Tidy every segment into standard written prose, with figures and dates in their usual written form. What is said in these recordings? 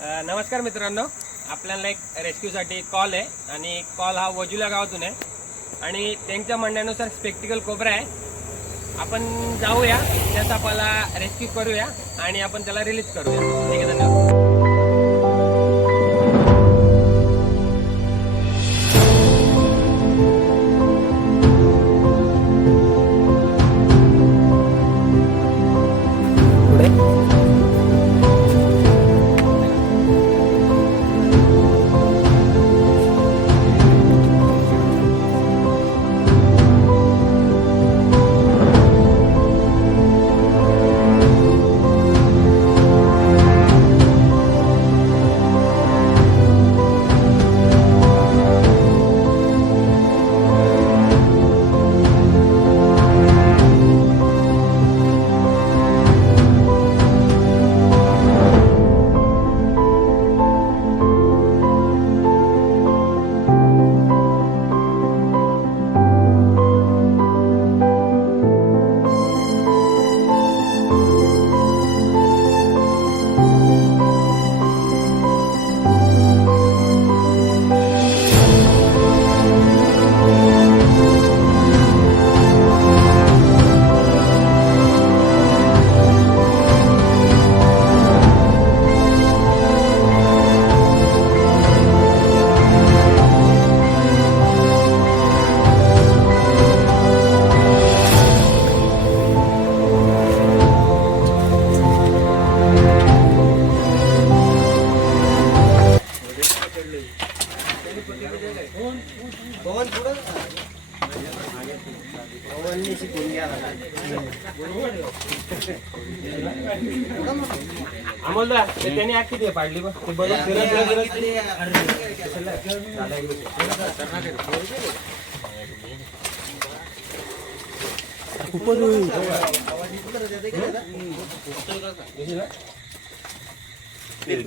नमस्कार मित्रांनो, आपल्याला एक रेस्क्यूसाठी कॉल आहे आणि कॉल हा वजुला गावातून आहे आणि त्यांच्या म्हणण्यानुसार स्पेक्टिकल कोबरा आहे. आपण जाऊया, त्या सापाला रेस्क्यू करूया आणि आपण त्याला रिलीज करूया. ठीक आहे, धन्यवाद. अमोलदा त्याने आग किती पाडली बघ ते बरोबर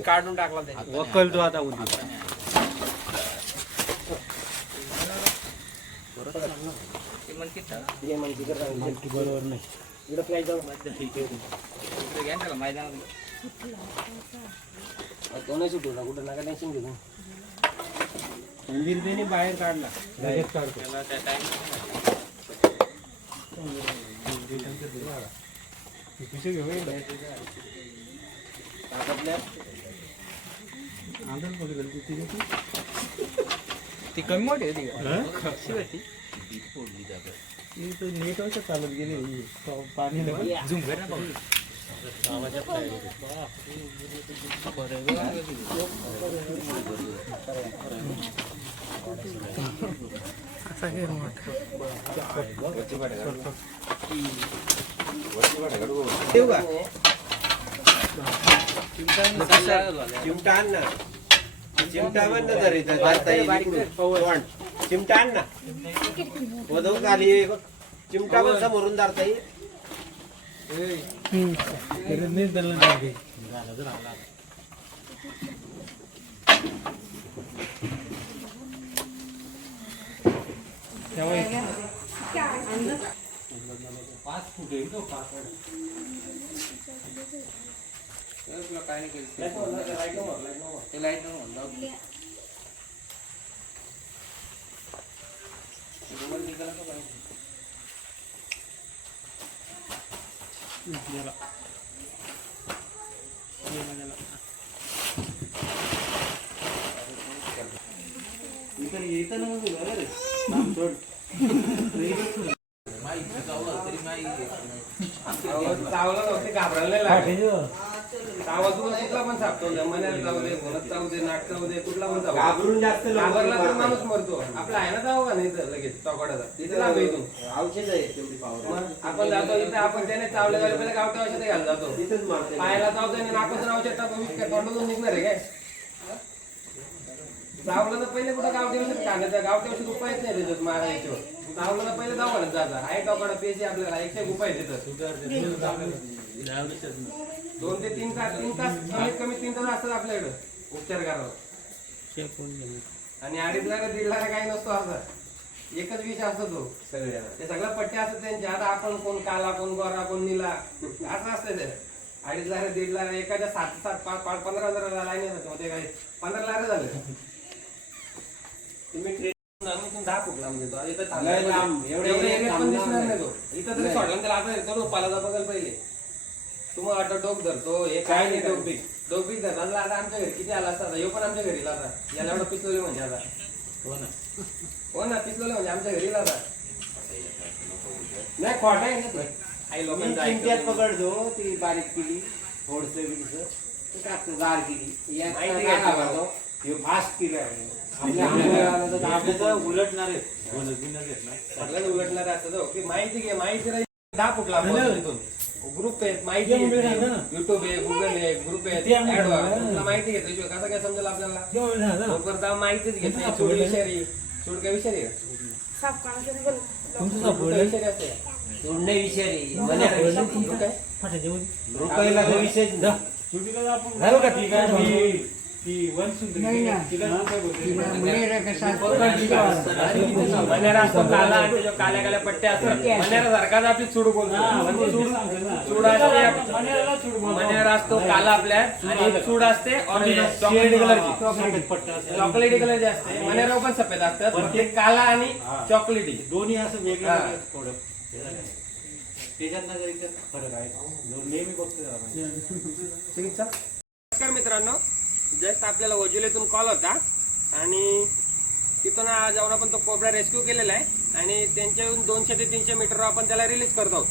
काढून टाकला वकल तो आता उद्या बरोबर नाही इकडे फ्लाईट जाऊ मैदान कोणी सुटू ना कुठं नका टेन्शन घेऊ. निर्देने बाहेर काढला लगेच काढतो ती कमी मोठी होती नेट चालत गेली पाणी झुम कर ना चिमटा आण ना चिमटा बंद चिमटा आण ना वधू खाली चिमटा पण समोरून धरता येईल. घाबरून जास्त माणूस मरतो. आपला आहे ना जाऊ का नाही तर लगेच चौकडाचा तिथे लांब इथून औषध आहे तेवढी पावर. आपण जातो इथे आपण त्याने चावले गेले पहिले गावठी औषध घ्यायला जातो तिथेच मारतो. पायाला चावतो आणि नाकातून औषध टाकून तोंडातून निघणार आहे काय चावलं तर पहिले कुठं गावठी औषध टाकायचं. गावठी औषध उपायच नाही त्याच्यात मारायचं. चावलं तर पहिले दवाखान्यात जायचं. आहे चौकडा पेशी आपल्याला 100 उपाय देतात. 2 ते 3 तास कमीत कमी 3 तास असतात आपल्याकडे उपचार करावा. आणि 2.5 लाख 1.5 लाख काही नसतो. असा एकच विषय असतो तो सगळ्या ते सगळ्या पट्ट्या असतात त्यांच्या. आता आपण कोण काला कोण गोरा कोण निला असं असतं ते. 2.5 लाख 1.5 लाख एखाद्या 15,000 लाईन होते काय 15 लाख झाले. तुम्ही ट्रेन 10 फूट लांब देतो इथं पण दिसणार नाही तो इथं तरी सोडला त्याला आता तो पाला बघायला पहिले. तुम्हाला वाटतं डोक धरतो हे काय नाही डोक बीक धरला आता आमच्या घरी किती आला असता हे पण आमच्या घरी आता याला एवढं पिचवले म्हणजे आता हो ना पिचवले म्हणजे आमच्या घरी आता नाही खोटा आहे ना काही लोकांचा पकडतो ती बारीक केली थोडस टाकतो गार केली फास्ट केली आपल्या उलटणार सगळ्यात उलटणार असतं की माहिती घे माहिती 10 फूट लांब ग्रुप आहेत माहिती युट्यूब आहे गुगल आहे ग्रुप आहे माहिती घेतली कसं काय समजेल आपल्याला माहितीच घेत नाही चूड विषारी चूड काय विषारी विषारी असते नाही विषारी मनेरा असतो काला आणि त्याच्या काल्या काल्या पट्ट्या असतात मनेरा सारखाच आपली चूड बोलतो चूड असते मनेरा असतो काला आपल्या आणि चूड असते चॉकलेटी कलरची चॉकलेटी कलरची असते मनेरा पण सफेद असतात ते काला आणि चॉकलेटी दोन्ही असं वेगळं थोडं त्याच्यात फरक आहे नेहमी बघतो. नमस्कार मित्रांनो जस्ट आपल्याला वजुलेतून कॉल होता आणि तिथून जाऊन आपण तो कोबरा रेस्क्यू केलेला आहे आणि त्यांच्याहून 200 ते 300 मीटर आपण त्याला रिलीज करतो आहोत.